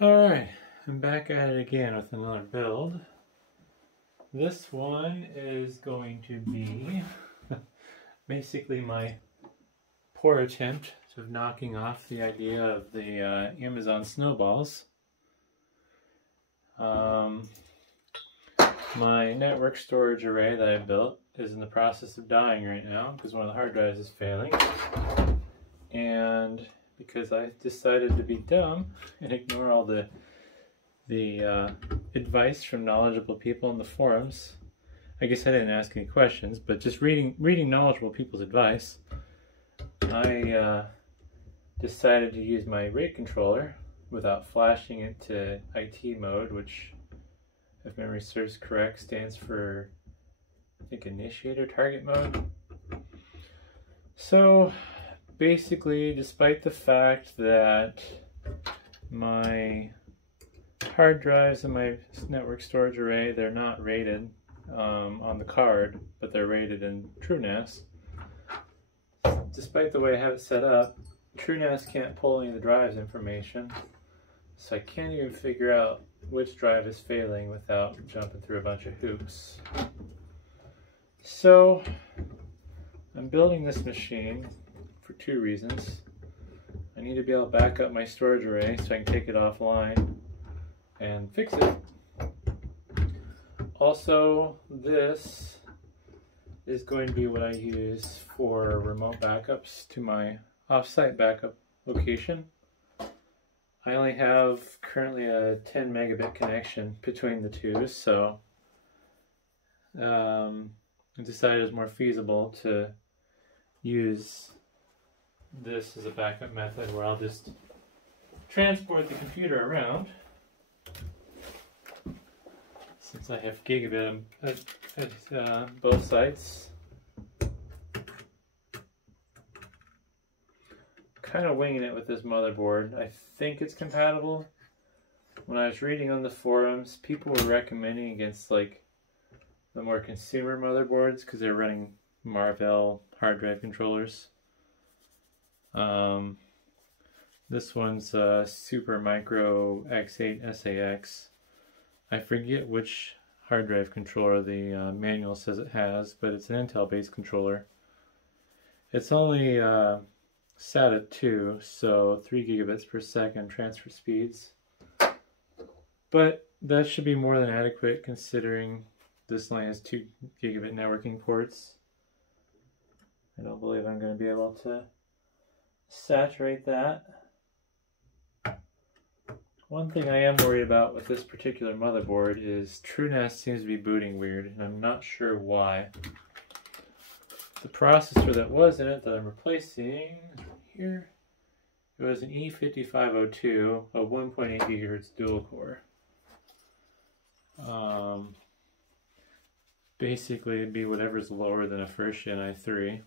Alright, I'm back at it again with another build. This one is going to be basically my poor attempt of knocking off the idea of the Amazon snowballs. My network storage array that I built is in the process of dying right now because one of the hard drives is failing. And because I decided to be dumb and ignore all the advice from knowledgeable people in the forums. I guess I didn't ask any questions, but just reading knowledgeable people's advice, I decided to use my RAID controller without flashing it to IT mode, which, if memory serves correct, stands for, I think, initiator target mode. So basically, despite the fact that my hard drives in my network storage array, they're not rated on the card, but they're rated in TrueNAS. Despite the way I have it set up, TrueNAS can't pull any of the drive's information, so I can't even figure out which drive is failing without jumping through a bunch of hoops. So I'm building this machine for two reasons. I need to be able to back up my storage array so I can take it offline and fix it. Also, this is going to be what I use for remote backups to my off-site backup location. I only have currently a 10 megabit connection between the two, so I decided it was more feasible to use this as a backup method where I'll just transport the computer around. Since I have gigabit at both sites. Kind of winging it with this motherboard. I think it's compatible. When I was reading on the forums, people were recommending against like the more consumer motherboards because they're running Marvell hard drive controllers. This one's Supermicro X8 SAX. I forget which hard drive controller the manual says it has, but it's an Intel based controller. It's only SATA 2, so 3 gigabits per second transfer speeds. But that should be more than adequate considering this line has 2 gigabit networking ports. I don't believe I'm going to be able to saturate that. One thing I am worried about with this particular motherboard is TrueNAS seems to be booting weird, and I'm not sure why. The processor that was in it that I'm replacing here, it was an E5502, a 1.8 gigahertz dual core. Basically, it'd be whatever's lower than a first gen i3.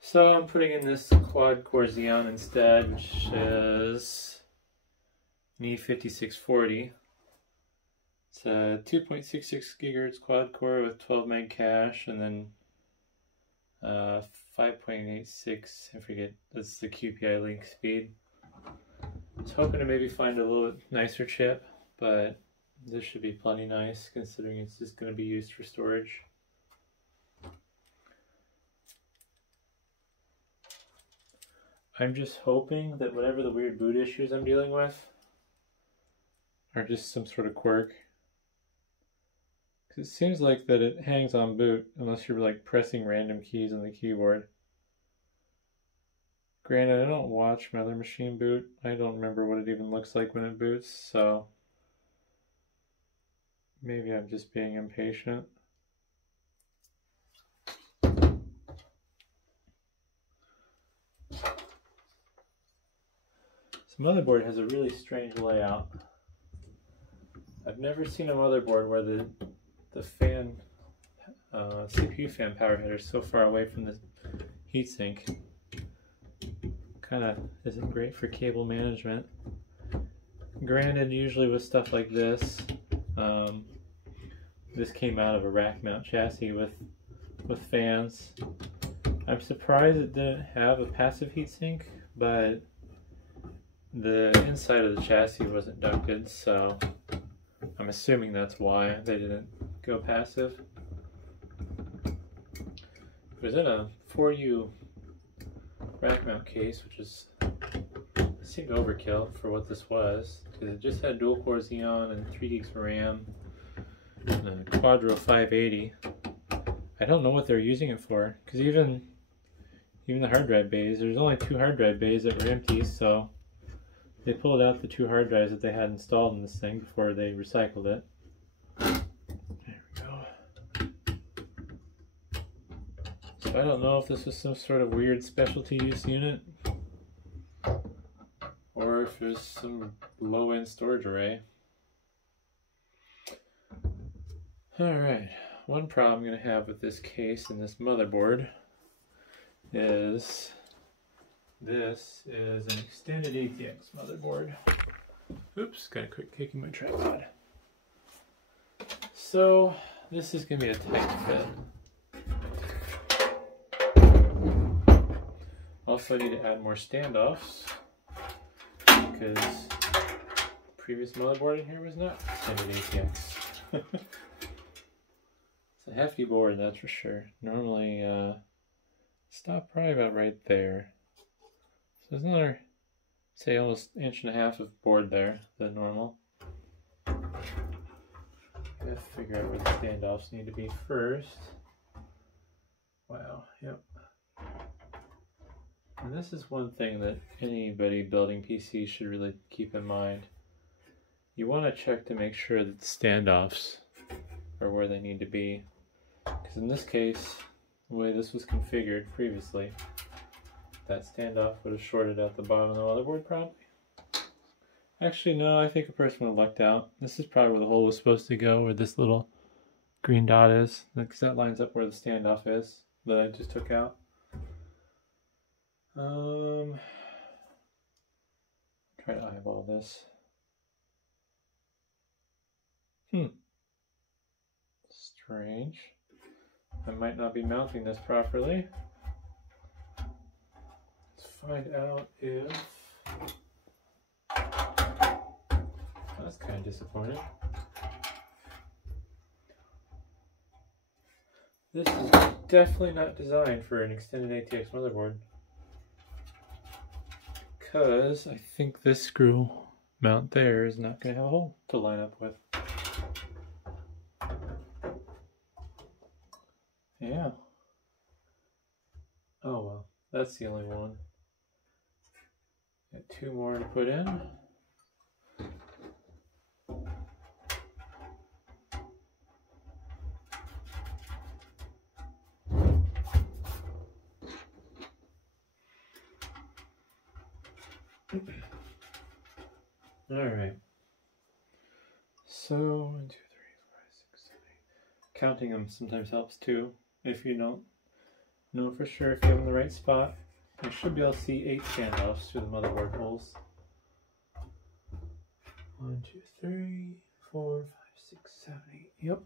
So I'm putting in this quad-core Xeon instead, which is an E5640. It's a 2.66 gigahertz quad-core with 12 meg cache, and then 5.86, I forget, that's the QPI link speed. I was hoping to maybe find a little bit nicer chip, but this should be plenty nice considering it's just going to be used for storage. I'm just hoping that whatever the weird boot issues I'm dealing with are just some sort of quirk. Because it seems like that it hangs on boot unless you're like pressing random keys on the keyboard. Granted, I don't watch my other machine boot. I don't remember what it even looks like when it boots, so maybe I'm just being impatient. This motherboard has a really strange layout. I've never seen a motherboard where the fan, CPU fan power header is so far away from the heatsink. Kind of isn't great for cable management. Granted, usually with stuff like this, this came out of a rack mount chassis with fans. I'm surprised it didn't have a passive heatsink, but The inside of the chassis wasn't ducted, so I'm assuming that's why they didn't go passive. It was in a 4U rack mount case, which is seemed overkill for what this was, because it just had dual core Xeon and 3 gigs of RAM and a Quadro 580. I don't know what they're using it for, because even the hard drive bays, there's only 2 hard drive bays that were empty, so they pulled out the 2 hard drives that they had installed in this thing before they recycled it. There we go. So I don't know if this was some sort of weird specialty use unit, or if there's some low-end storage array. Alright, one problem I'm going to have with this case and this motherboard is this is an extended ATX motherboard. Oops, got a quick kick in my tripod. So this is going to be a tight fit. Also, I need to add more standoffs because the previous motherboard in here was not extended ATX. It's a hefty board, that's for sure. Normally, stop probably about right there. So there's another, say, almost 1.5 inches of board there than normal. Gotta figure out where the standoffs need to be first. Wow, yep. And this is one thing that anybody building PCs should really keep in mind. You want to check to make sure that the standoffs are where they need to be. Because in this case, the way this was configured previously, that standoff would have shorted out the bottom of the motherboard probably. Actually, no, I think a person would have lucked out. This is probably where the hole was supposed to go, where this little green dot is, because that lines up where the standoff is that I just took out. Try to eyeball this. Strange. I might not be mounting this properly. Let's find out if... That's kind of disappointing. This is definitely not designed for an extended ATX motherboard, because I think this screw mount there is not going to have a hole to line up with. Yeah. Oh well, that's the only one. Got 2 more to put in. All right. So 1, 2, 3, 4, 5, 6, 7, 8. Counting them sometimes helps too. If you don't know for sure if you have them in the right spot, you should be able to see 8 standoffs through the motherboard holes. 1, 2, 3, 4, 5, 6, 7, 8. Yep.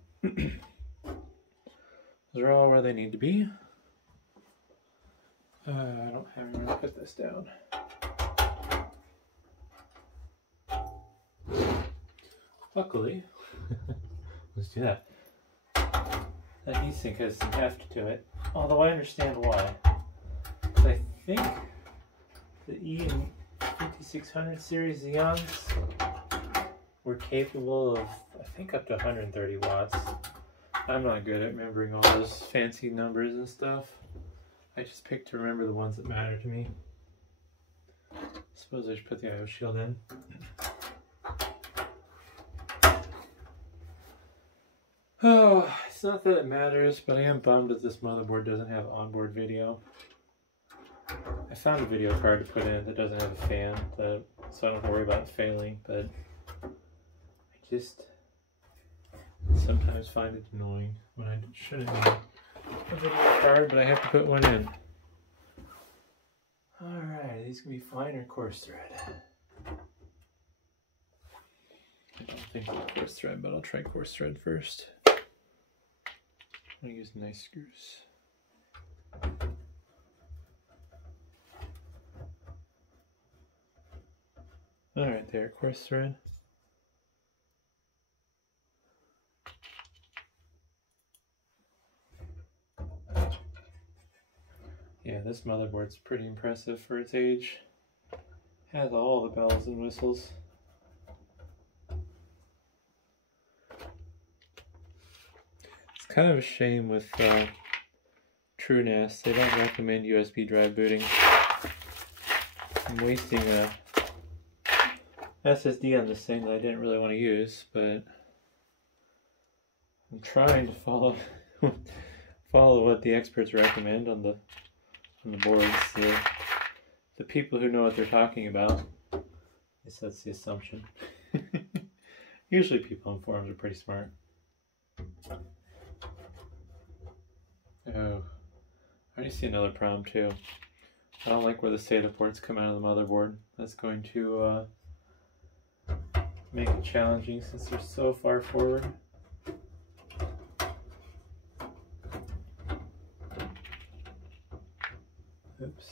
Those are all where they need to be. I don't have anywhere to put this down. Luckily, let's do that. That heatsink has some heft to it, although I understand why. I think the E and 5600 series Xeons were capable of, I think, up to 130 watts. I'm not good at remembering all those fancy numbers and stuff. I just picked to remember the ones that matter to me. I suppose I should put the IO shield in. Oh, it's not that it matters, but I am bummed that this motherboard doesn't have onboard video. I found a video card to put in that doesn't have a fan, so I don't have to worry about it failing, but I just sometimes find it annoying when I shouldn't need a video card, but I have to put one in. Alright, these can be fine or coarse thread. I don't think it's coarse thread, but I'll try coarse thread first. I'm going to use nice screws. Alright, there, course thread. Yeah, this motherboard's pretty impressive for its age. Has all the bells and whistles. It's kind of a shame with TrueNAS. They don't recommend USB drive booting. I'm wasting a SSD on this thing that I didn't really want to use, but I'm trying to follow what the experts recommend on the boards. The people who know what they're talking about. At least that's the assumption. Usually people on forums are pretty smart. Oh, I already see another problem too. I don't like where the SATA ports come out of the motherboard. That's going to make it challenging since they're so far forward. Oops,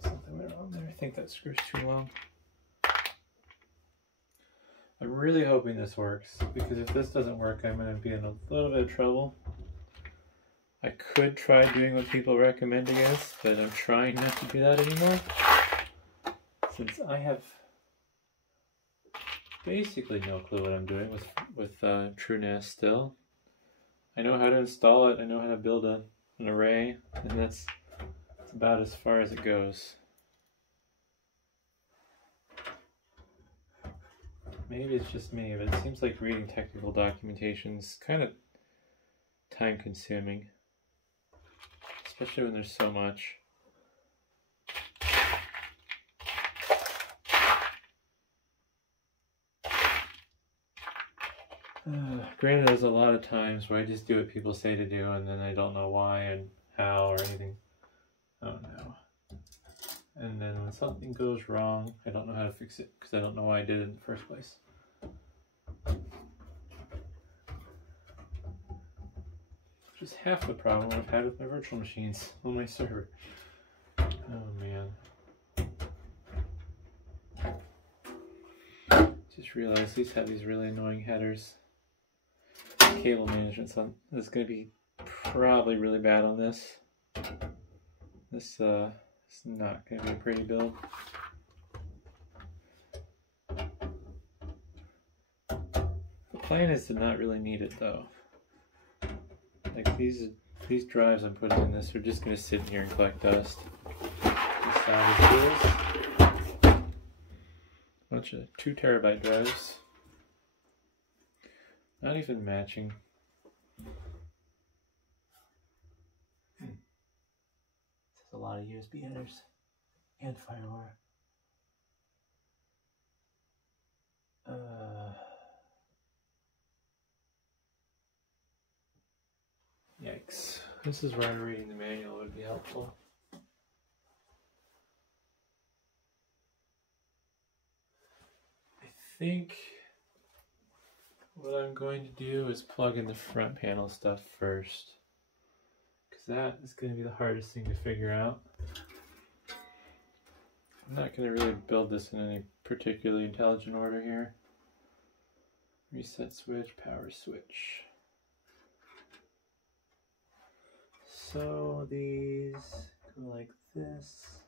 something went wrong there. I think that screw's too long. I'm really hoping this works, because if this doesn't work, I'm going to be in a little bit of trouble. I could try doing what people recommend, I guess, but I'm trying not to do that anymore, since I have basically no clue what I'm doing with TrueNAS still. I know how to install it, I know how to build an array, and that's about as far as it goes. Maybe it's just me, but it seems like reading technical documentation is kind of time consuming, especially when there's so much. Granted, there's a lot of times where I just do what people say to do and then I don't know why and how or anything. Oh no. And then when something goes wrong, I don't know how to fix it because I don't know why I did it in the first place. Which is half the problem I've had with my virtual machines on my server. Oh man. Just realized these have these really annoying headers. Cable management is going to be probably really bad on this. This is not going to be a pretty build. The plan is to not really need it though. Like these drives I'm putting in this are just going to sit in here and collect dust. Bunch of 2 terabyte drives. Not even matching. This has a lot of USB headers and FireWire. Yikes. This is where reading the manual would be helpful. I think what I'm going to do is plug in the front panel stuff first, because that is going to be the hardest thing to figure out. I'm not going to really build this in any particularly intelligent order here. Reset switch, power switch. So these go like this.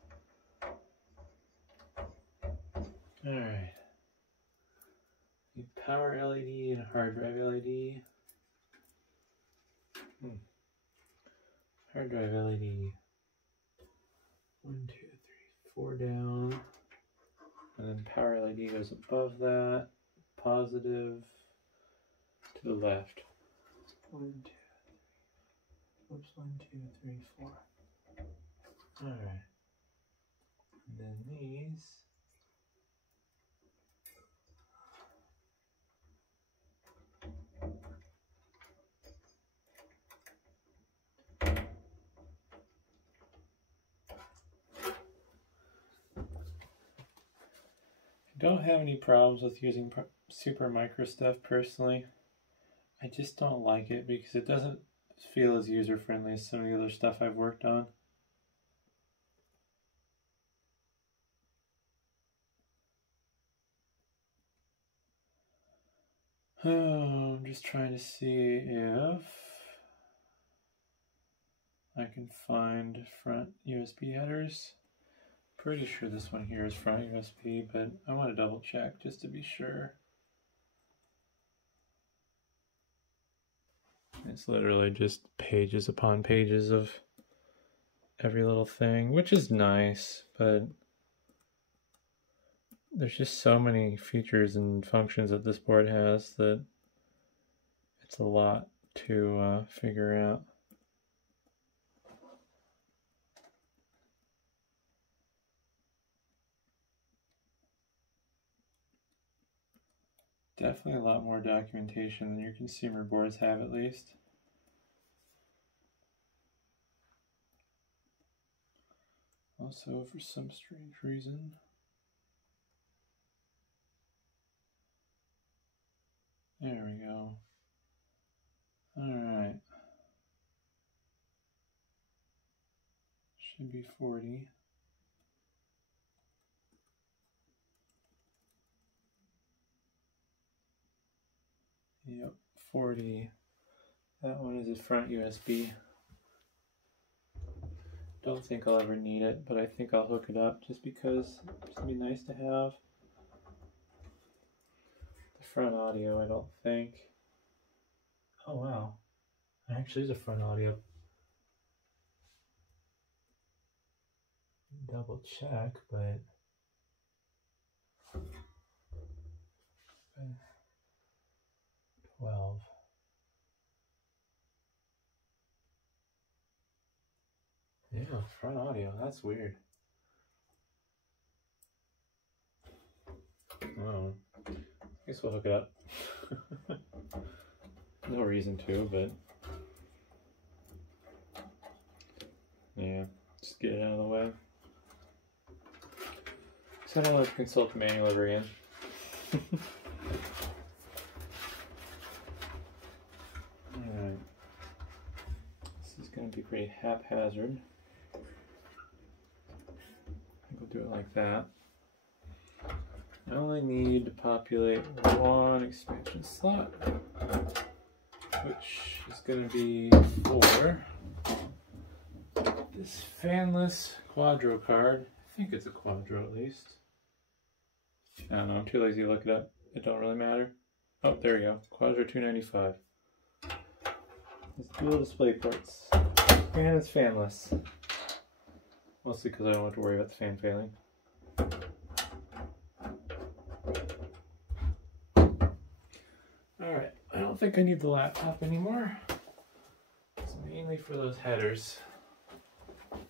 Alright. Power LED and hard drive LED. Hard drive LED. 1, 2, 3, 4 down. And then power LED goes above that. Positive to the left. 1, 2, 3. Oops, 1, 2, 3, 4. Alright. And then these. I don't have any problems with using Supermicro stuff personally. I just don't like it because it doesn't feel as user-friendly as some of the other stuff I've worked on. Oh, I'm just trying to see if I can find front USB headers. Pretty sure this one here is front USB, but I want to double check just to be sure. It's literally just pages upon pages of every little thing, which is nice, but there's just so many features and functions that this board has that it's a lot to figure out. Definitely a lot more documentation than your consumer boards have, at least. Also, for some strange reason, there we go. All right. Should be 40. Yep, 40. That one is a front USB. Don't think I'll ever need it, but I think I'll hook it up just because it's gonna be nice to have. The front audio, I don't think. Oh wow, it actually is a front audio. Double check, but 12. Yeah, front audio. That's weird. Oh, I guess we'll hook it up. No reason to, but yeah, just get it out of the way. So I don't have to consult the manual ever again. Alright. This is going to be pretty haphazard. I think we'll do it like that. I only need to populate one expansion slot, which is going to be for this fanless Quadro card. I think it's a Quadro at least. I don't know, I'm too lazy to look it up. It don't really matter. Oh, there you go. Quadro 295. It's dual display ports. And it's fanless. Mostly because I don't have to worry about the fan failing. Alright, I don't think I need the laptop anymore. It's mainly for those headers. I'm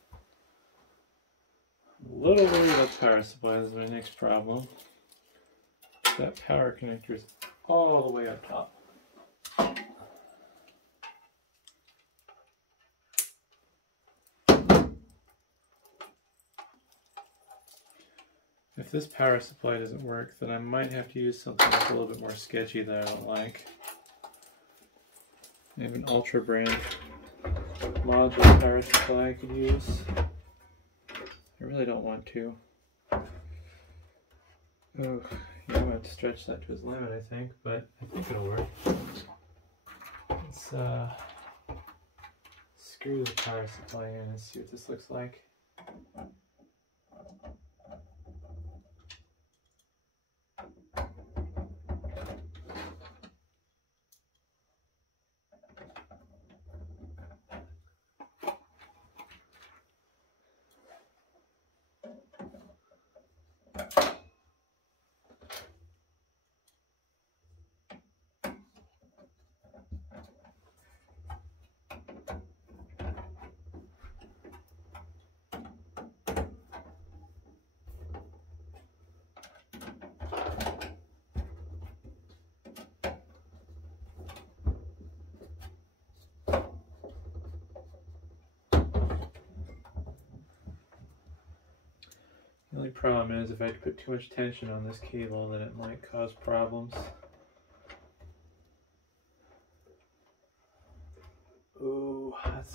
a little worried about power supply. This is my next problem. That power connector is all the way up top. If this power supply doesn't work, then I might have to use something that's a little bit more sketchy that I don't like. I have an Ultra brand modular power supply I could use. I really don't want to. Oh, yeah, I'm going to have to stretch that to its limit, I think, but I think it'll work. Let's screw the power supply in and see what this looks like. The only problem is if I put too much tension on this cable, then it might cause problems. Ooh, that's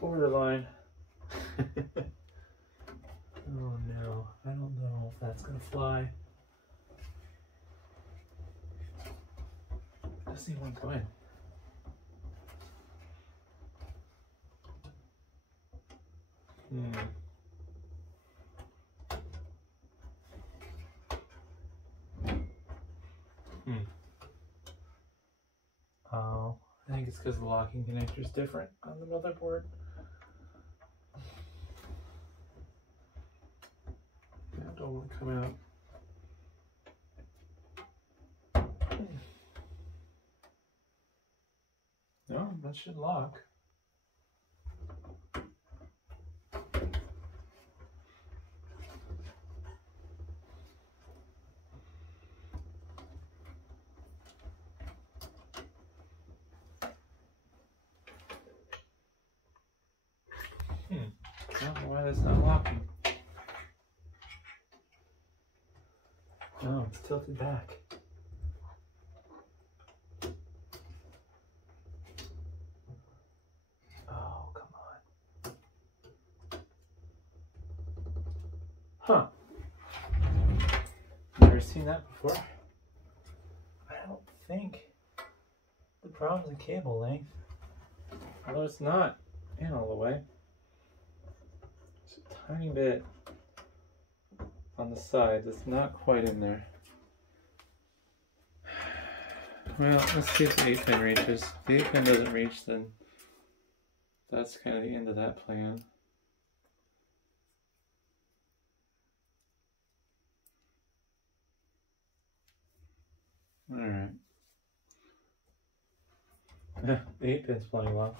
borderline. Oh no, I don't know if that's gonna fly. doesn't even want to go in. Oh, I think it's because the locking connector is different on the motherboard. That don't want to come out. No, that should lock. I don't know why that's not locking. No, it's tilted back. Oh, come on. Huh. Never seen that before. I don't think the problem's the cable length. Although it's not in all the way. It's a tiny bit on the sides. It's not quite in there. Well, let's see if the 8-pin reaches. If the 8-pin doesn't reach, then that's kind of the end of that plan. Alright. The 8-pin's plenty long.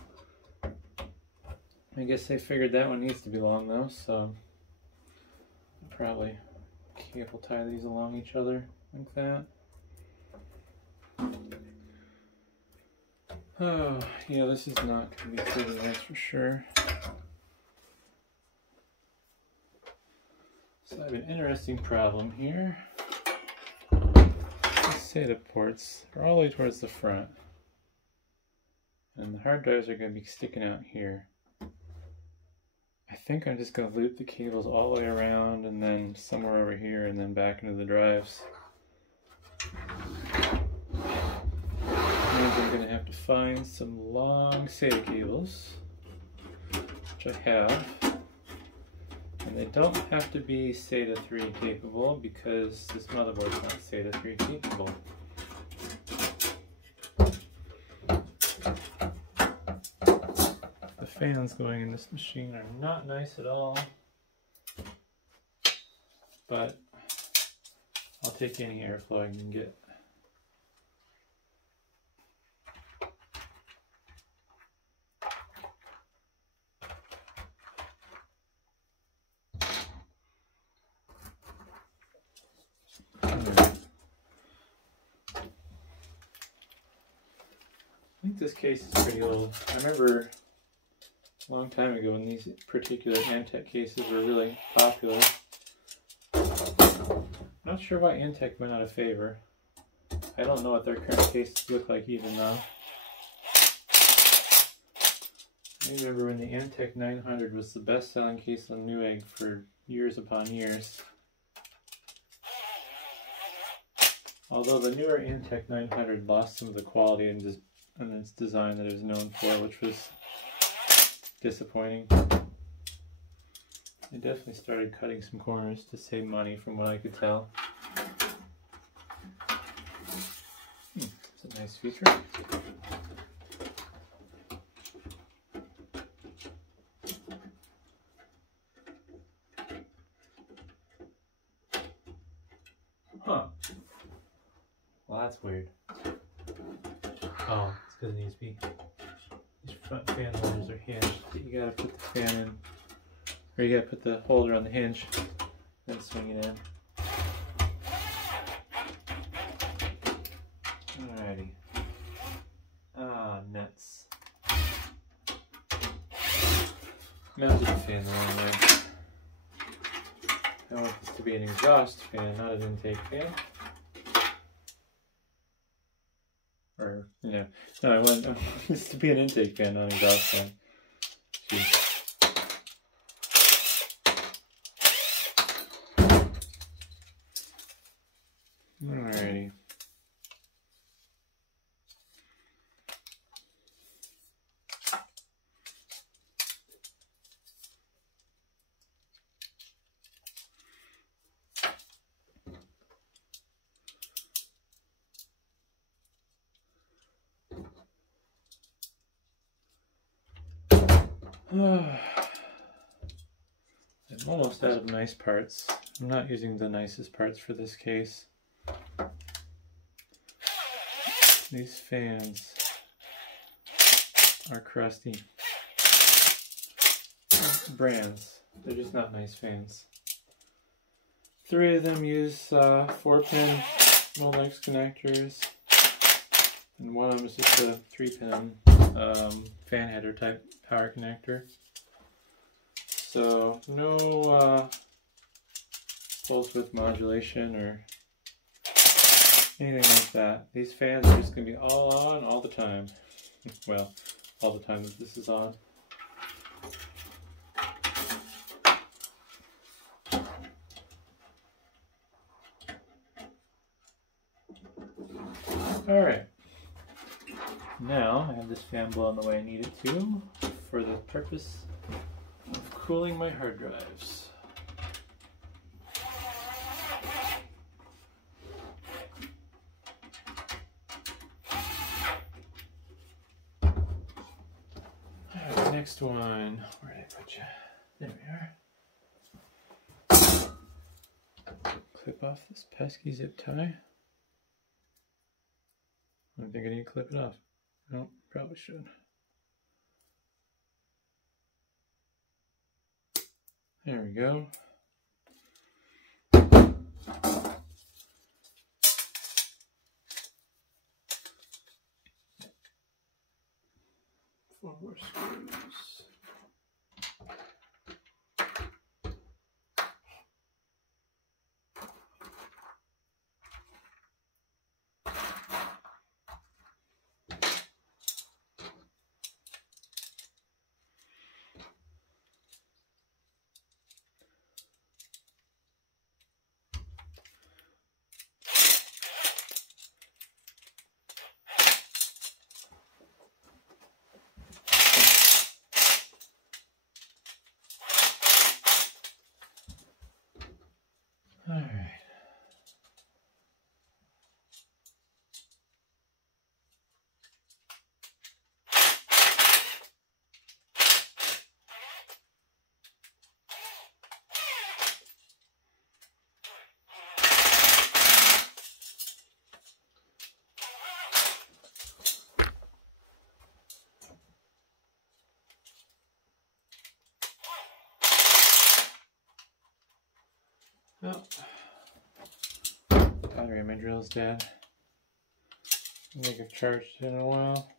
I guess they figured that one needs to be long though, so I'll probably cable tie these along each other like that. Oh, yeah, this is not going to be pretty, that's for sure. So I have an interesting problem here. Let's say the ports are all the way towards the front. And the hard drives are going to be sticking out here. I think I'm just going to loop the cables all the way around and then somewhere over here and then back into the drives. And I'm going to have to find some long SATA cables, which I have. And they don't have to be SATA 3 capable because this motherboard is not SATA 3 capable. The fans going in this machine are not nice at all, but I'll take any airflow I can get. I think this case is pretty old. I remember a long time ago when these particular Antec cases were really popular. Not sure why Antec went out of favor. I don't know what their current cases look like even now. I remember when the Antec 900 was the best-selling case on Newegg for years upon years. Although the newer Antec 900 lost some of the quality and its design that it was known for, which was disappointing. They definitely started cutting some corners to save money from what I could tell. It's a nice feature. Huh. Well, that's weird. Oh, it's because it needs to be. These front fan holders are hinged. You gotta put the fan in, or you gotta put the holder on the hinge, then swing it in. Alrighty. Ah, nuts. Mounted the fan the wrong way. I want this to be an exhaust fan, not an intake fan. Or, you know, no, I want this to be an intake fan, not an exhaust fan. Jeez. Alrighty. I'm almost out of nice parts. I'm not using the nicest parts for this case. These fans are crusty. Brands. They're just not nice fans. 3 of them use 4-pin Molex connectors, and one of them is just a 3-pin fan header type power connector. So no pulse width modulation or anything like that. These fans are just going to be all on all the time. Well, all the time that this is on. Alright, now I have this fan blowing the way I need it to for the purpose of cooling my hard drives. Alright, next one. Where did I put you? There we are. Clip off this pesky zip tie. I think I need to clip it off. No, probably should. There we go. Four more screws. All right. Well, battery in my drill is dead. I think I've charged it in a while.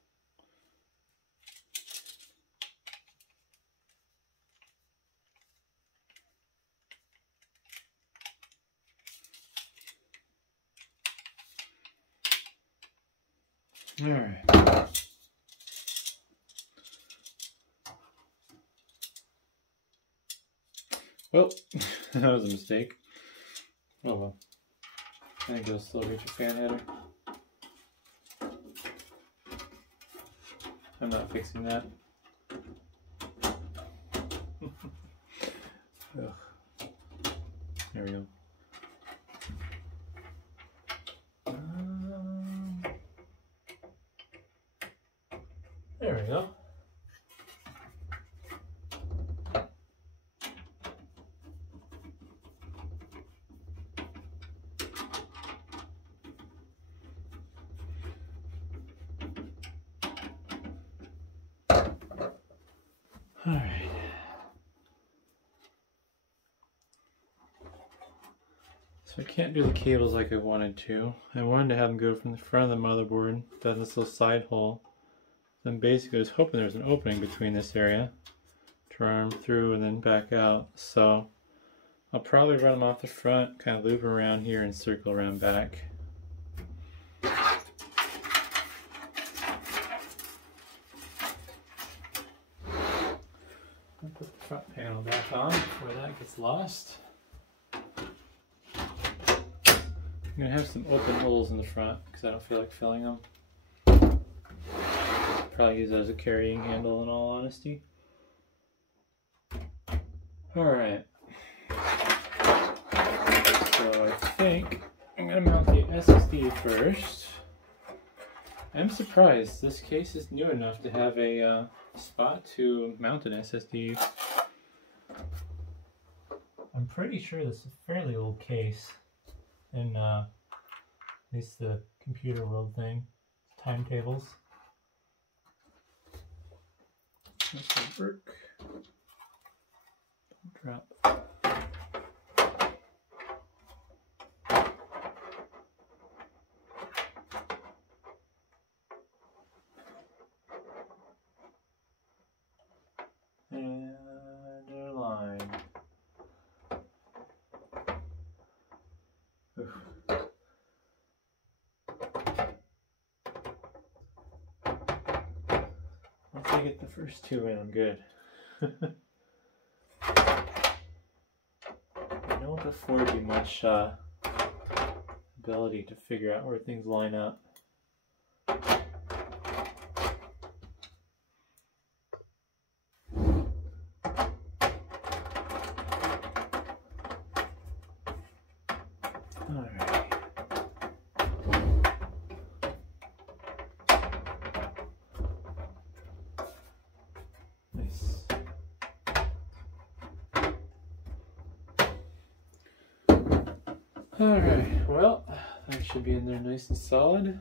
All right. Well, that was a mistake. Oh well. I think it'll still reach a fan header. I'm not fixing that. Ugh. There we go. There we go. All right. So I can't do the cables like I wanted to. I wanted to have them go from the front of the motherboard down this little side hole. Then basically I was hoping there was an opening between this area to run them through and then back out. So I'll probably run them off the front, kind of loop around here and circle around back. I'll put the front panel back on before that gets lost. I'm going to have some open holes in the front because I don't feel like filling them. Probably use that as a carrying handle in all honesty. Alright. So I think I'm going to mount the SSD first. I'm surprised this case is new enough to have a spot to mount an SSD. I'm pretty sure this is a fairly old case in at least the computer world thing. Timetables. This will work. Don't drop. And a line. Oof. Once I get the first two in, I'm good. I don't afford you much ability to figure out where things line up. Alright. Nice. Alright, well, that should be in there nice and solid.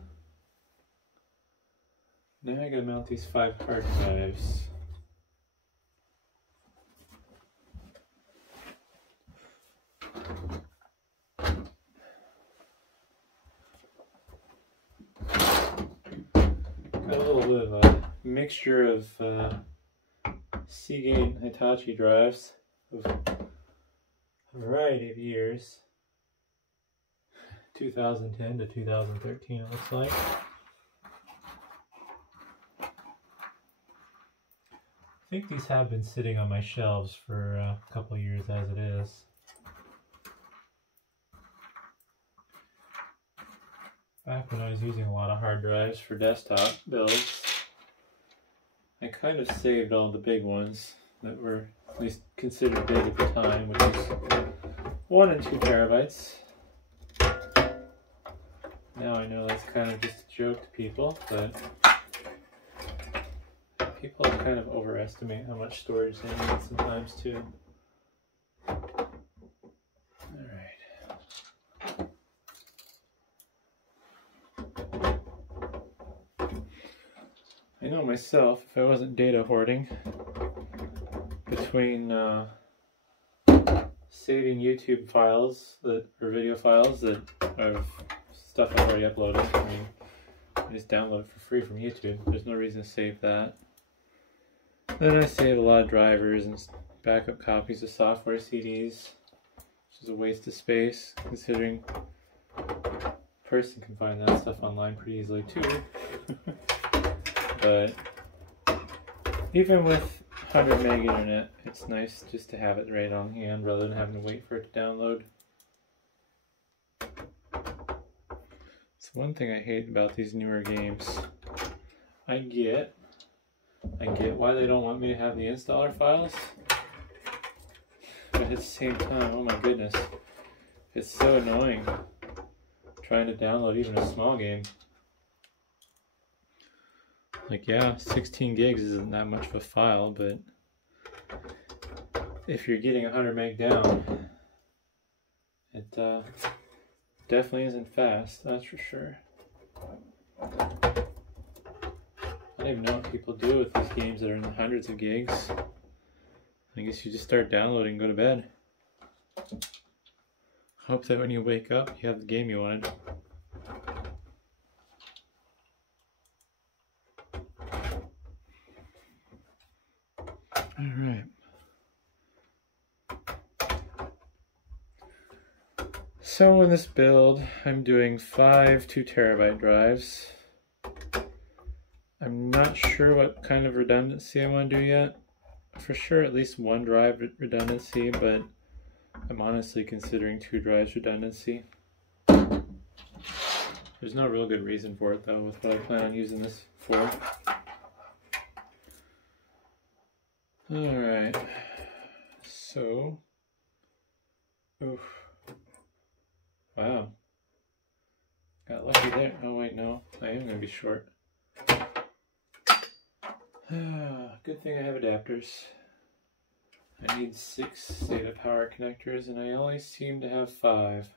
Now I gotta mount these 5 hard drives. Got a little bit of a mixture of Seagate and Hitachi drives of a variety of years. 2010 to 2013 it looks like. I think these have been sitting on my shelves for a couple of years as it is. Back when I was using a lot of hard drives for desktop builds, I kind of saved all the big ones that were at least considered big at the time, which is 1 and 2 terabytes. Now I know that's kind of just a joke to people, but people kind of overestimate how much storage they need sometimes too. Alright. I know myself, if I wasn't data hoarding, between saving YouTube files or video files that I've stuff I've already uploaded, I mean, I just download it for free from YouTube. There's no reason to save that. Then I save a lot of drivers and backup copies of software CDs, which is a waste of space, considering a person can find that stuff online pretty easily too. But even with 100 meg internet, it's nice just to have it right on hand rather than having to wait for it to download. It's one thing I hate about these newer games. I get why they don't want me to have the installer files, but at the same time, oh my goodness, it's so annoying trying to download even a small game. Like, yeah, 16 gigs isn't that much of a file, but if you're getting 100 meg down, it definitely isn't fast, that's for sure. I don't even know what people do with these games that are in the hundreds of gigs. I guess you just start downloading and go to bed. Hope that when you wake up, you have the game you wanted. Alright. So in this build, I'm doing 5 2 terabyte drives. I'm not sure what kind of redundancy I want to do yet. For sure at least 1 drive redundancy, but I'm honestly considering 2 drives redundancy. There's no real good reason for it though, with what I plan on using this for. Alright, so, oof, wow, got lucky there. Oh wait, no, I am going to be short. Okay. good thing I have adapters. I need 6 SATA power connectors and I only seem to have 5.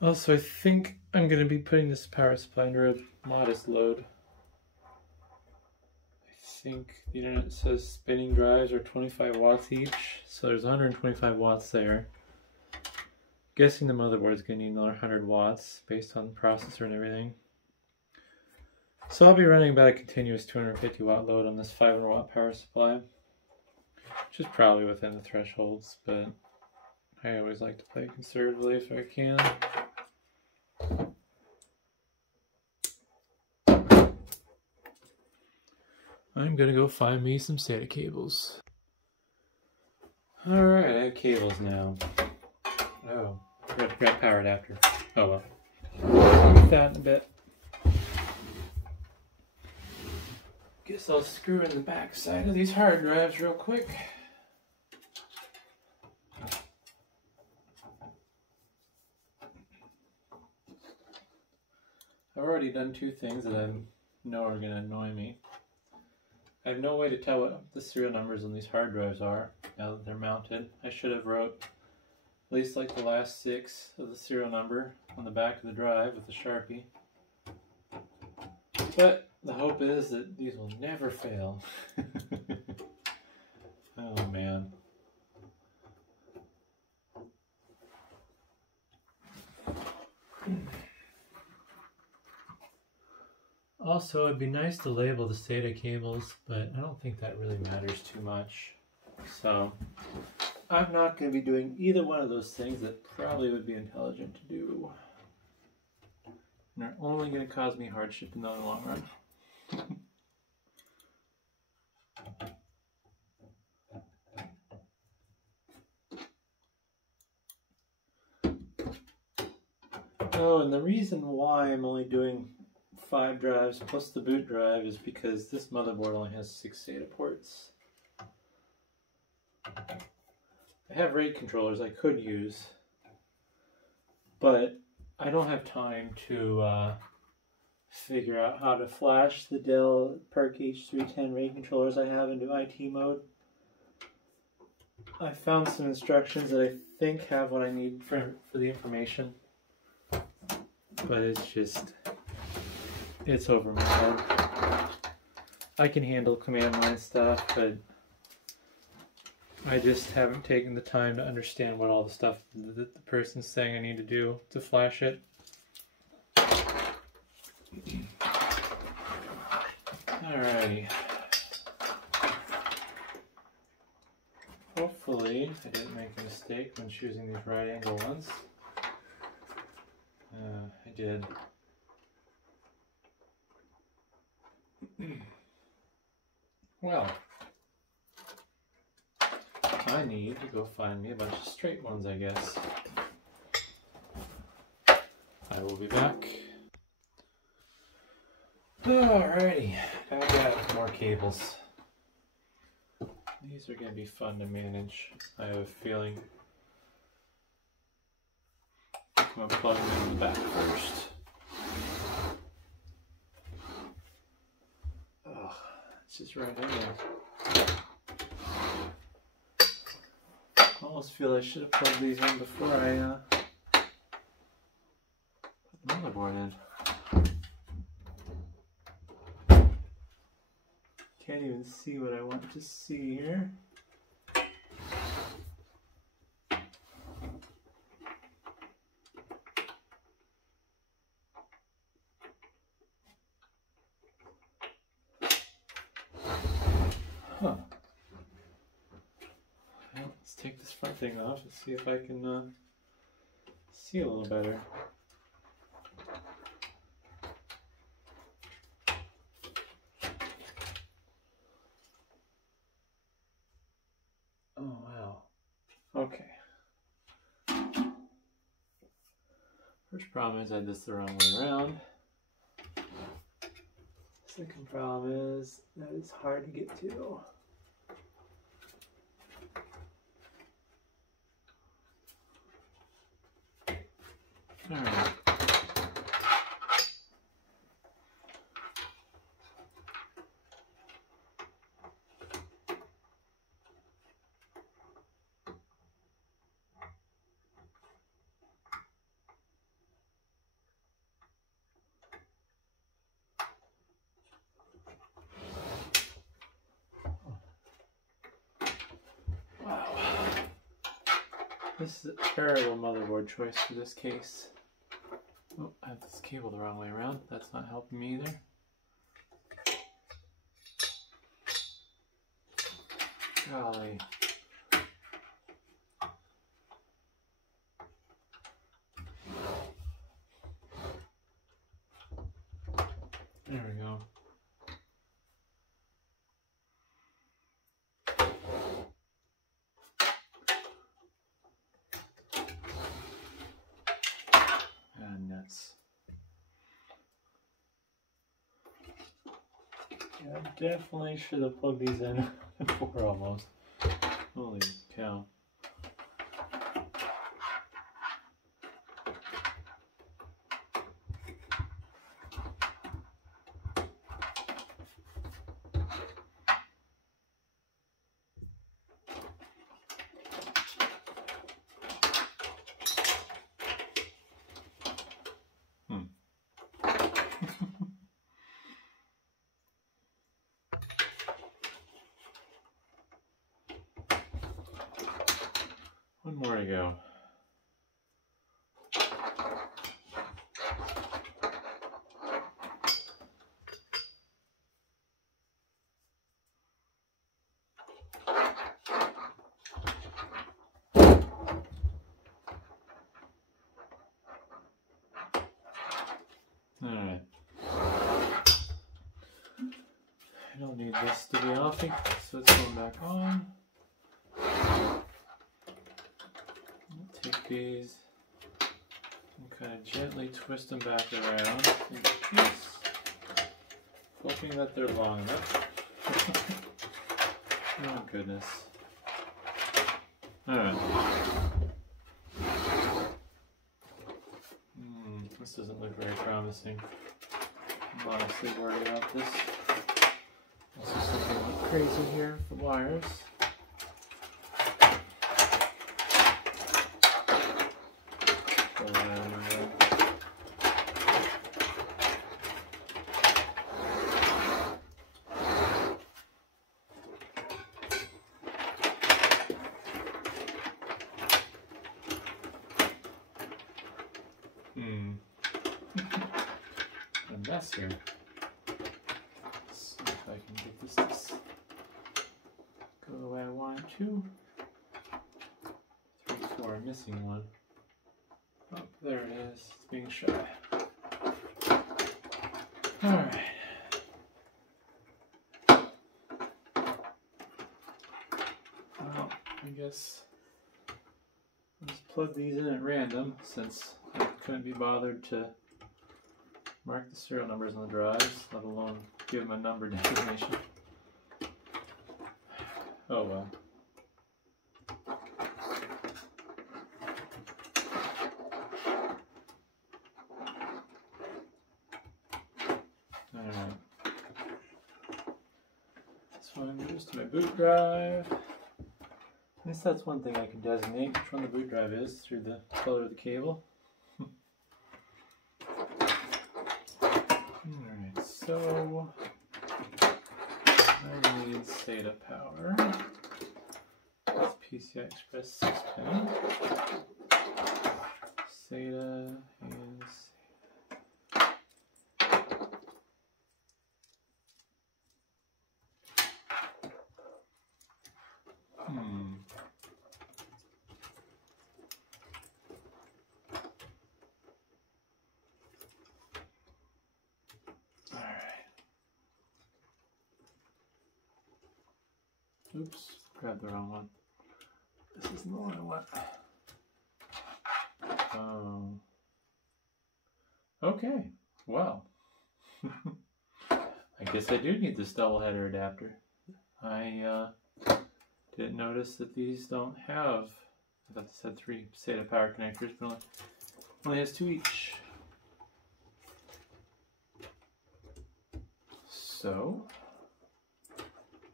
Also, I think I'm going to be putting this power supply under a modest load. I think the internet says spinning drives are 25 watts each, so there's 125 watts there. Guessing the motherboard is going to need another 100 watts based on the processor and everything. So I'll be running about a continuous 250 watt load on this 500 watt power supply, which is probably within the thresholds, but I always like to play conservatively if I can. I'm gonna go find me some SATA cables. Alright, I have cables now. Oh, red power adapter. Oh well. I'll get that in a bit. Guess I'll screw in the back side of these hard drives real quick. I've already done 2 things that I know are going to annoy me. I have no way to tell what the serial numbers on these hard drives are now that they're mounted. I should have wrote at least like the last 6 of the serial number on the back of the drive with a Sharpie. But the hope is that these will never fail. Oh man. Also, it'd be nice to label the SATA cables, but I don't think that really matters too much. So, I'm not going to be doing either one of those things that probably would be intelligent to do. And they're only going to cause me hardship in the long run. Oh, and the reason why I'm only doing 5 drives plus the boot drive is because this motherboard only has 6 SATA ports. I have RAID controllers I could use, but I don't have time to figure out how to flash the Dell PERC H310 RAID controllers I have into IT mode. I found some instructions that I think have what I need for the information, but it's over my head. I can handle command line stuff, but I just haven't taken the time to understand what all the stuff that the person's saying I need to do to flash it. Alrighty. Hopefully I didn't make a mistake when choosing these right angle ones. I did. Well, I need to go find me a bunch of straight ones, I guess. I will be back. Alrighty, I got more cables. These are going to be fun to manage, I have a feeling. I'm going to plug them in the back first. Oh, it's just right in there. I almost feel I should have plugged these in before I put the motherboard in. Can't even see what I want to see here. Huh. Well, let's take this front thing off and see if I can see a little better. Oh wow. Okay. First problem is I did this the wrong way around. Second problem is that it's hard to get to. Alright. This is a terrible motherboard choice for this case. Oh, I have this cable the wrong way around. That's not helping me either. Golly. There we go. And nuts. Yeah, I definitely should have plugged these in before almost. Holy cow. One more to go. Alright. I don't need this to be off, so it's going back on. Take these and kind of gently twist them back around in case, hoping that they're long enough. Oh goodness. Alright. This doesn't look very promising. I'm honestly worried about this. This is something a little crazy here for wires. A mess here. Let's see if I can get this to go the way I want it to. 3, 4, missing one. Oh, there it is. It's being shy. Alright. Well, I guess I'll just plug these in at random since I couldn't be bothered to mark the serial numbers on the drives, let alone give them a number designation. Oh well. Alright. This one goes to my boot drive. At least that's one thing I can designate which one the boot drive is through the color of the cable. Alright, so I need SATA power. That's PCI Express 6 pin. SATA is oops, grabbed the wrong one. This isn't the one I want. Okay, well. I guess I do need this double header adapter. I didn't notice that these don't have, I thought this had 3 SATA power connectors, but only has 2 each. So,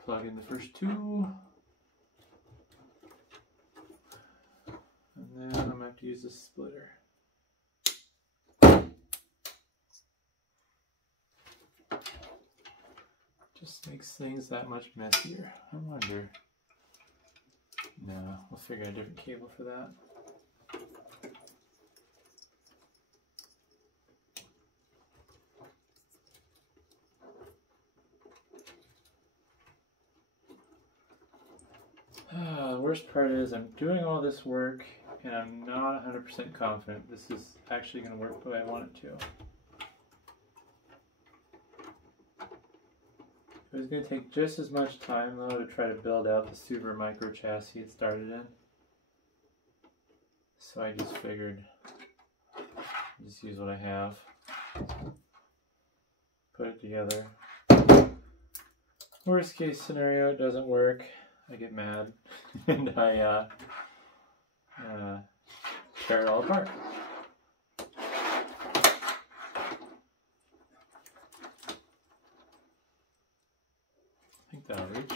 plug in the first 2, and then I'm going to have to use this splitter. Just makes things that much messier. I wonder. No, we'll figure out a different cable for that. part is I'm doing all this work and I'm not 100% confident this is actually going to work the way I want it to. It was going to take just as much time though to try to build out the super micro chassis it started in. So I just figured just use what I have, put it together. Worst case scenario, it doesn't work. I get mad and I tear it all apart. I think that'll reach.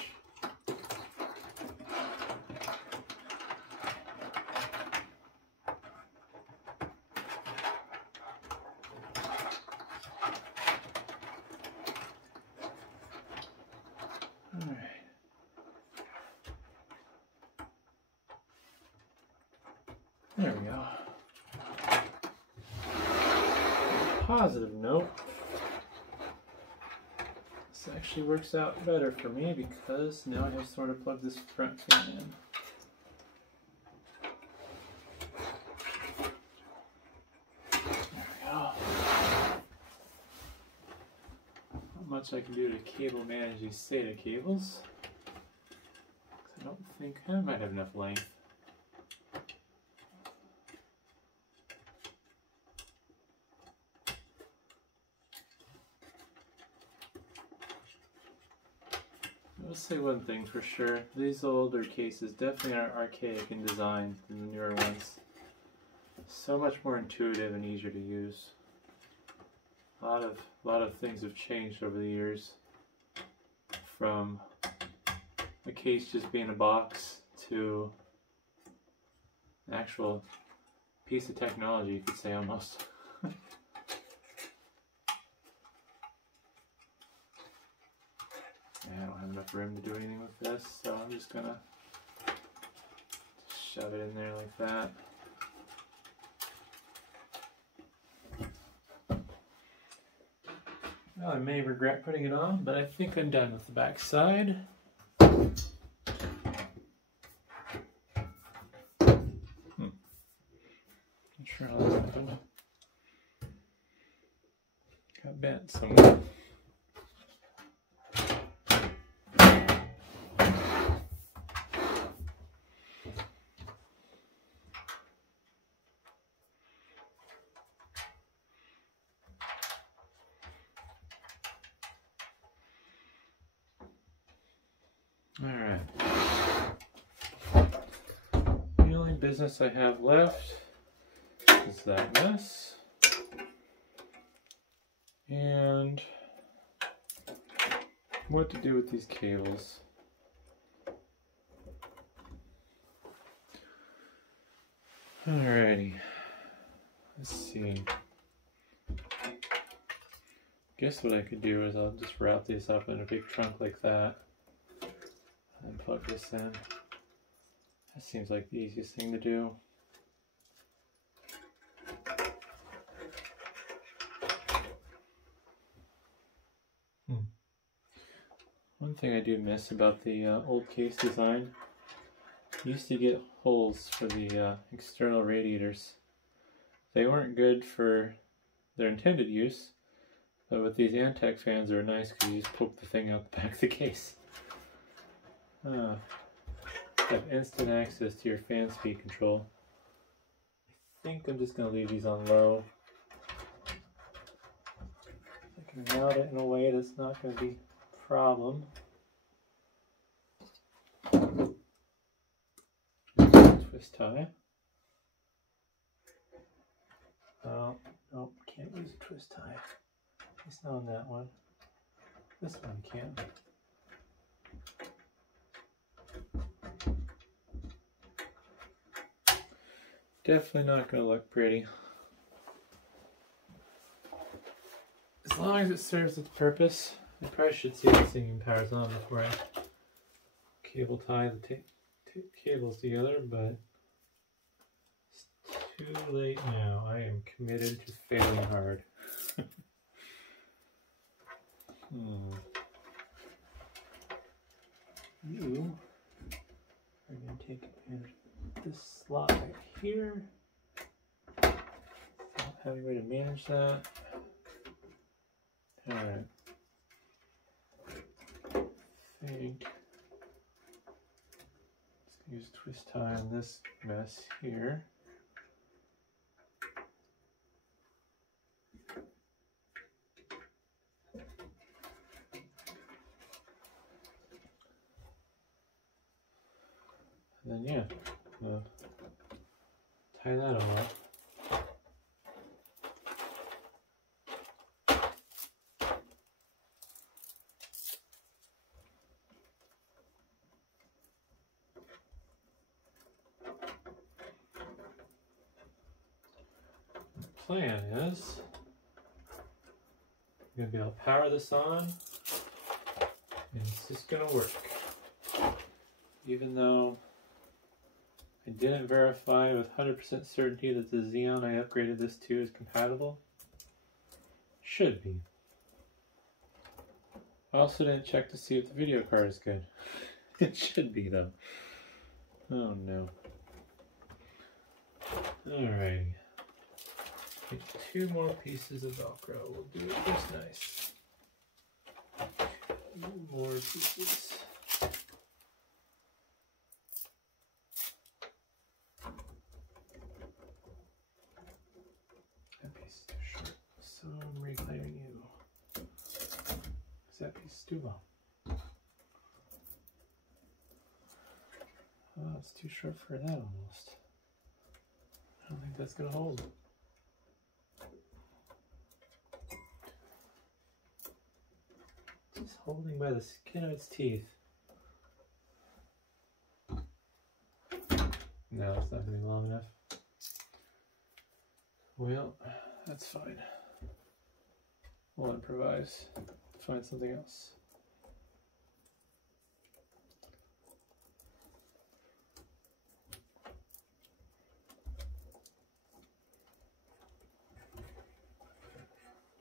All right. There we go. Positive note. This actually works out better for me because now I have sort of plugged this front fan in. There we go. Not much I can do to cable manage these SATA cables. I don't think I might have enough length. I'll say one thing for sure, these older cases definitely are archaic in design than the newer ones. So much more intuitive and easier to use. A lot of things have changed over the years, from a case just being a box to an actual piece of technology, you could say almost. I don't have enough room to do anything with this, so I'm just gonna shove it in there like that. Well, I may regret putting it on, but I think I'm done with the back side. Not sure how that happened. Got bent somewhere. Alright. The only business I have left is that mess. And what to do with these cables. Alrighty. Let's see. Guess what I could do is I'll just wrap these up in a big trunk like that. And plug this in. That seems like the easiest thing to do. One thing I do miss about the old case design, you used to get holes for the external radiators. They weren't good for their intended use, but with these Antec fans they're nice because you just poke the thing out the back of the case. Have instant access to your fan speed control. I think I'm just going to leave these on low. I can mount it in a way that's not going to be a problem. Twist tie. Oh, nope, can't use a twist tie. It's not on that one. This one can. Definitely not going to look pretty. As long as it serves its purpose, I probably should see if this thing even powers on before I cable tie the cables together, but it's too late now. I am committed to failing hard. You are going to take And this slot right here. Don't have any way to manage that. Alright. I think let's use twist tie on this mess here. And then yeah, tie that all up. Plan is I'm going to be able to power this on and it's just going to work. Even though I didn't verify with 100% certainty that the Xeon I upgraded this to is compatible. Should be. I also didn't check to see if the video card is good. It should be though. Oh no. Alrighty. Get 2 more pieces of Velcro. We'll do it just nice. 2 more pieces. That piece is too short, so I'm reclaiming you. Is that piece too long? Oh, it's too short for that almost. I don't think that's gonna hold. Just holding by the skin of its teeth. No, it's not gonna be long enough. Well, that's fine. We'll improvise. Find something else.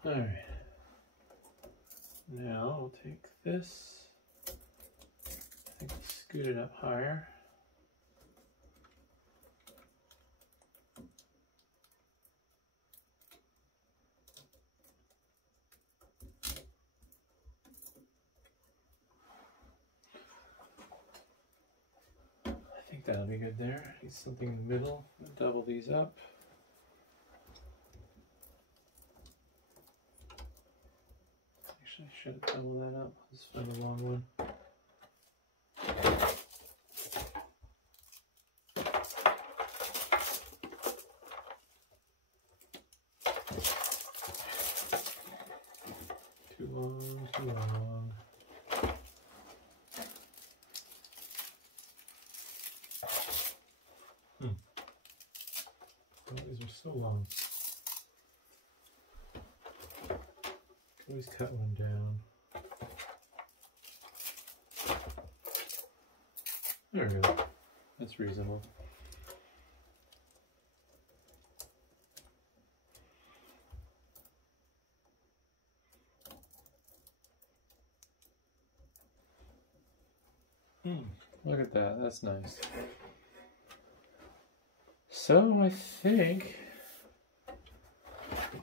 All right. Now I'll take this. I think I'll scoot it up higher. I think that'll be good there. Need something in the middle. I'll double these up. I should have doubled that up. I'll just find a long one. Too long, too long. Oh, these are so long. Always cut one down. There we go. That's reasonable. Look at that. That's nice. So I think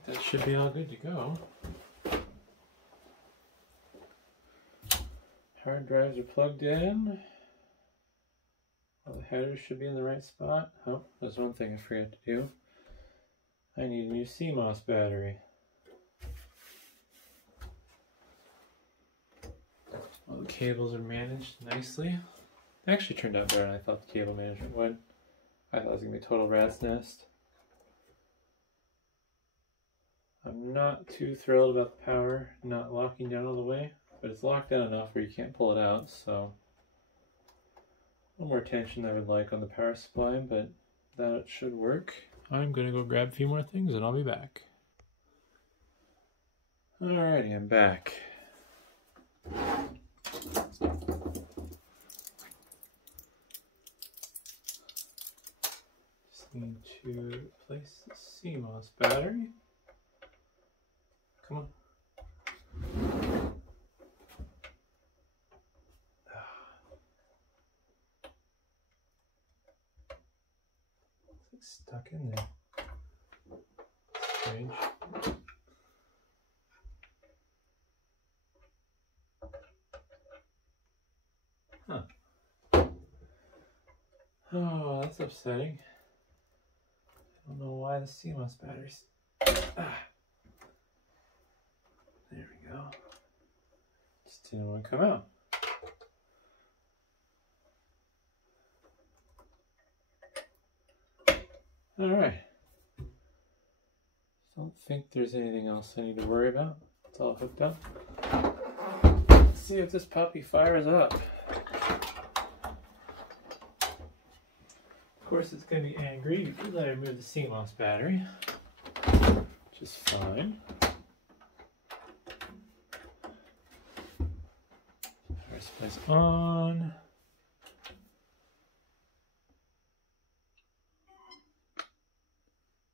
that should be all good to go. Hard drives are plugged in. All the headers should be in the right spot. Oh, there's one thing I forgot to do. I need a new CMOS battery. All the cables are managed nicely. It actually turned out better than I thought the cable management would. I thought it was going to be a total rat's nest. I'm not too thrilled about the power not locking down all the way. But it's locked down enough where you can't pull it out, so a little more tension than I would like on the power supply, but that should work. I'm gonna go grab a few more things and I'll be back. Alrighty, I'm back. Just need to replace the CMOS battery. Come on. stuck in there. Strange. Huh. Oh, that's upsetting. I don't know why the CMOS batteries. Ah. There we go. Just didn't want to come out. All right. Don't think there's anything else I need to worry about. It's all hooked up. Let's see if this puppy fires up. Of course, it's going to be angry because I removed the CMOS battery, which is fine. Power supply's on.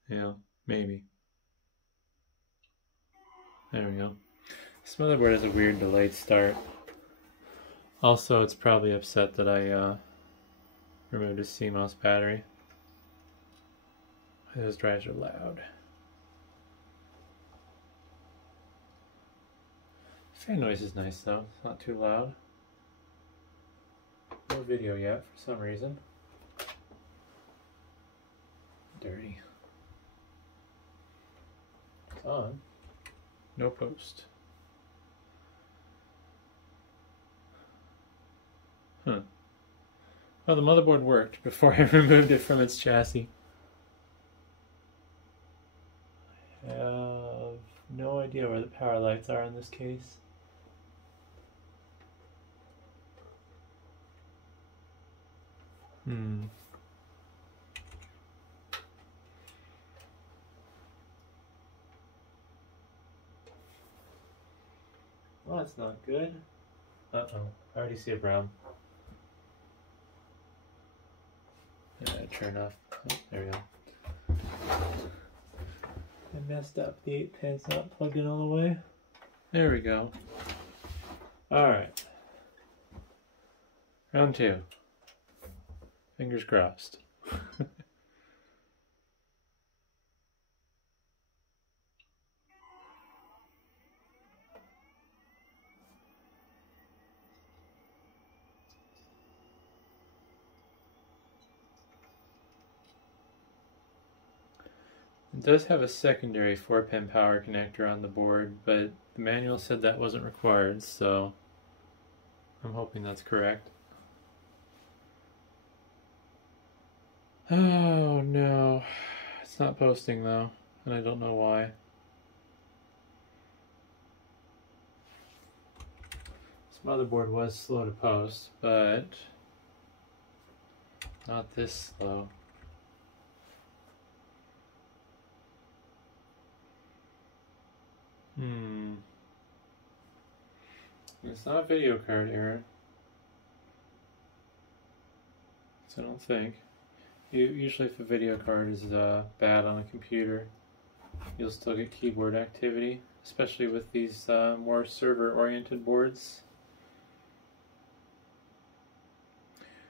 Yeah, maybe. There we go. This motherboard has a weird delayed start. Also, it's probably upset that I removed a CMOS battery. Those drives are loud. Fan noise is nice though, it's not too loud. No video yet for some reason. Dirty. It's on. No post. Huh. Well, the motherboard worked before I removed it from its chassis. I have no idea where the power lights are in this case. Well, that's not good. Uh-oh, I already see a brown. Turn off. Oh, there we go. I messed up. The 8-pin's not plugged in all the way. There we go. Alright. Round 2. Fingers crossed. It does have a secondary 4-pin power connector on the board, but the manual said that wasn't required, so I'm hoping that's correct. Oh no, it's not posting though, and I don't know why. This motherboard was slow to post, but not this slow. It's not a video card error. So I don't think. Usually if a video card is bad on a computer, you'll still get keyboard activity, especially with these more server-oriented boards.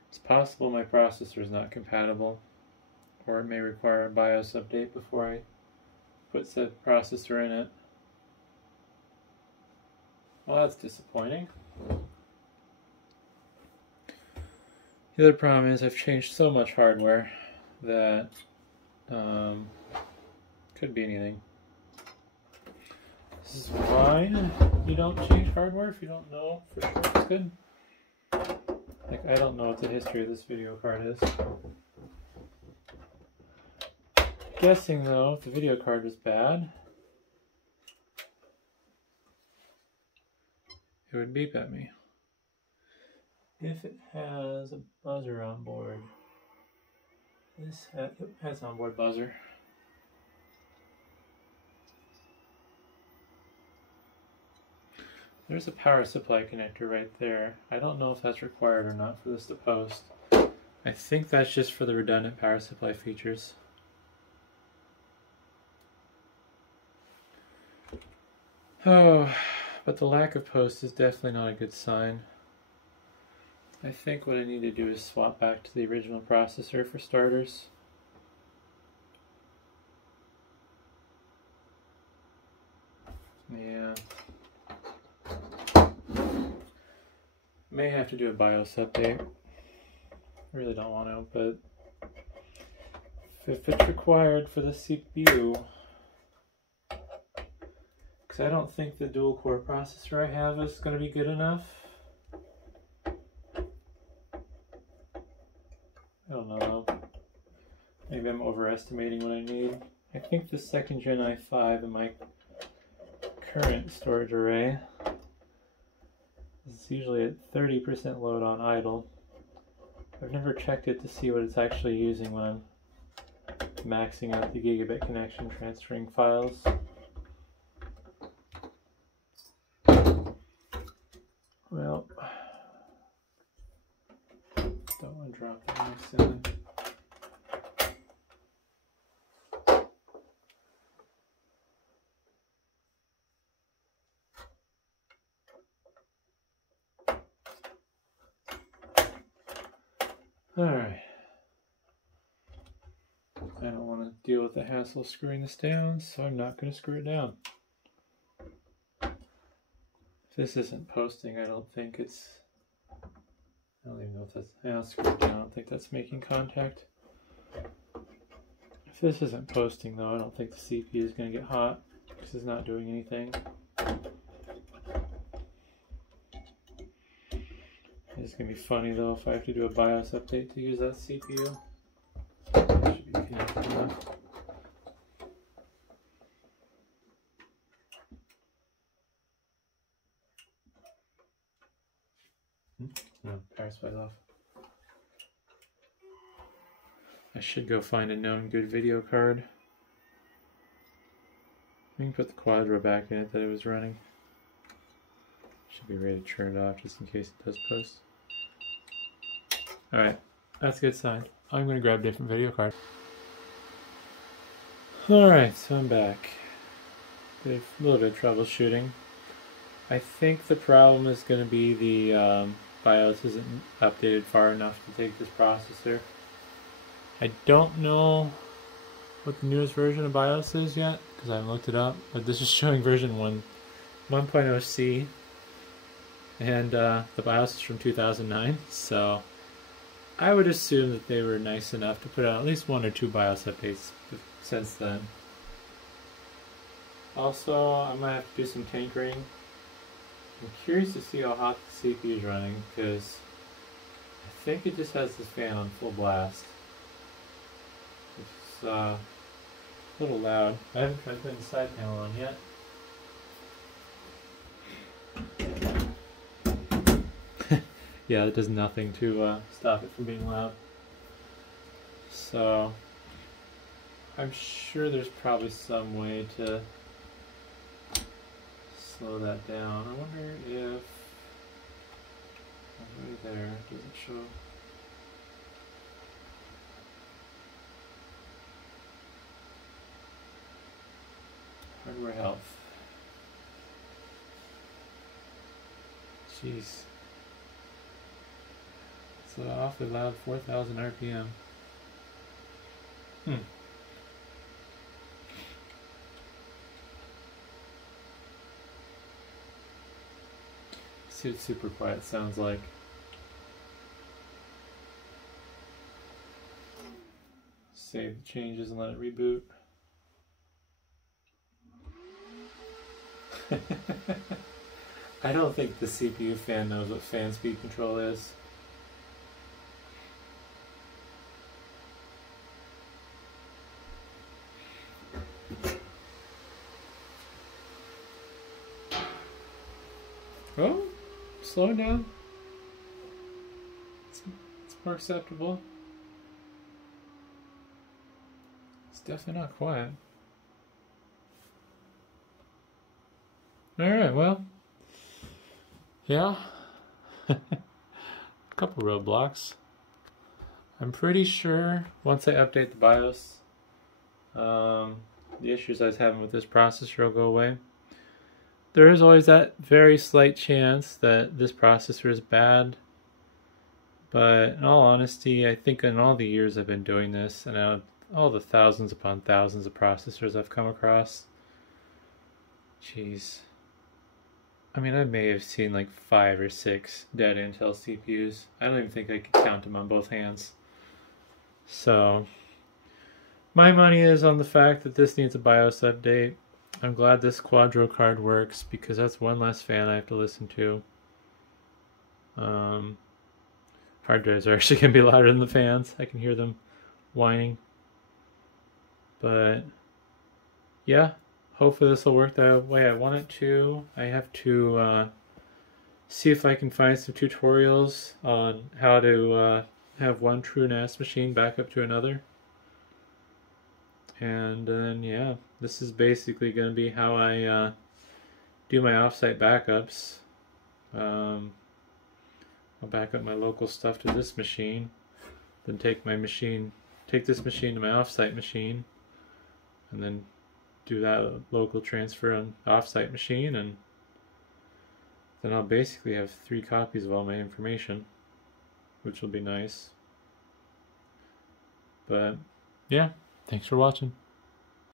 It's possible my processor is not compatible, or it may require a BIOS update before I put said processor in it. Well, that's disappointing. The other problem is I've changed so much hardware that could be anything. This is why you don't change hardware if you don't know for sure it's good. Like, I don't know what the history of this video card is. Guessing though, if the video card was bad, it would beep at me. If it has a buzzer on board, this has onboard buzzer. There's a power supply connector right there. I don't know if that's required or not for this to post. I think that's just for the redundant power supply features. Oh, but the lack of post is definitely not a good sign. I think what I need to do is swap back to the original processor for starters. Yeah. May have to do a BIOS update. I really don't want to, but if it's required for the CPU, because I don't think the dual core processor I have is going to be good enough. I don't know. Maybe I'm overestimating what I need. I think the 2nd Gen i5 in my current storage array is usually at 30% load on idle. I've never checked it to see what it's actually using when I'm maxing out the gigabit connection transferring files. Well, don't want to drop that next time. Alright. I don't want to deal with the hassle of screwing this down, so I'm not going to screw it down. If this isn't posting, I don't think it's... I don't even know if that's... Yeah, I'll screw it down. I don't think that's making contact. If this isn't posting, though, I don't think the CPU is going to get hot, because it's not doing anything. It's going to be funny, though, if I have to do a BIOS update to use that CPU. It should be connected enough. No, power supply's off. I should go find a known good video card. We can put the Quadro back in it that it was running. Should be ready to turn it off just in case it does post. Alright, that's a good sign. I'm going to grab a different video card. Alright, so I'm back. Did a little bit of troubleshooting. I think the problem is going to be the BIOS isn't updated far enough to take this processor. I don't know what the newest version of BIOS is yet, because I haven't looked it up, but this is showing version 1.0C, and the BIOS is from 2009, so I would assume that they were nice enough to put out at least 1 or 2 BIOS updates since then. Also, I might have to do some tinkering. I'm curious to see how hot the CPU is running, because I think it just has this fan on full blast. It's a little loud. I haven't tried putting the side panel on yet. Yeah, it does nothing to stop it from being loud. So, I'm sure there's probably some way to slow that down. I wonder if... right there, does it show? Hardware health. Jeez. It's an awfully loud 4,000 RPM. See what super quiet sounds like. Save the changes and let it reboot. I don't think the CPU fan knows what fan speed control is. Oh, slow down. It's more acceptable. It's definitely not quiet. Alright, well, yeah, a couple roadblocks. I'm pretty sure once I update the BIOS, the issues I was having with this processor will go away. There is always that very slight chance that this processor is bad, but in all honesty, I think in all the years I've been doing this, and out of all the thousands upon thousands of processors I've come across, Jeez. I mean, I may have seen like 5 or 6 dead Intel CPUs. I don't even think I could count them on both hands. So, my money is on the fact that this needs a BIOS update. I'm glad this Quadro card works because that's one less fan I have to listen to. Hard drives are actually going to be louder than the fans. I can hear them whining. But yeah, hopefully this will work the way I want it to. I have to see if I can find some tutorials on how to have one true NAS machine back up to another. And then yeah, this is basically going to be how I do my offsite backups. I'll back up my local stuff to this machine, then take this machine to my offsite machine, and then do that local transfer on the offsite machine, and then I'll basically have 3 copies of all my information, which will be nice. But yeah, thanks for watching.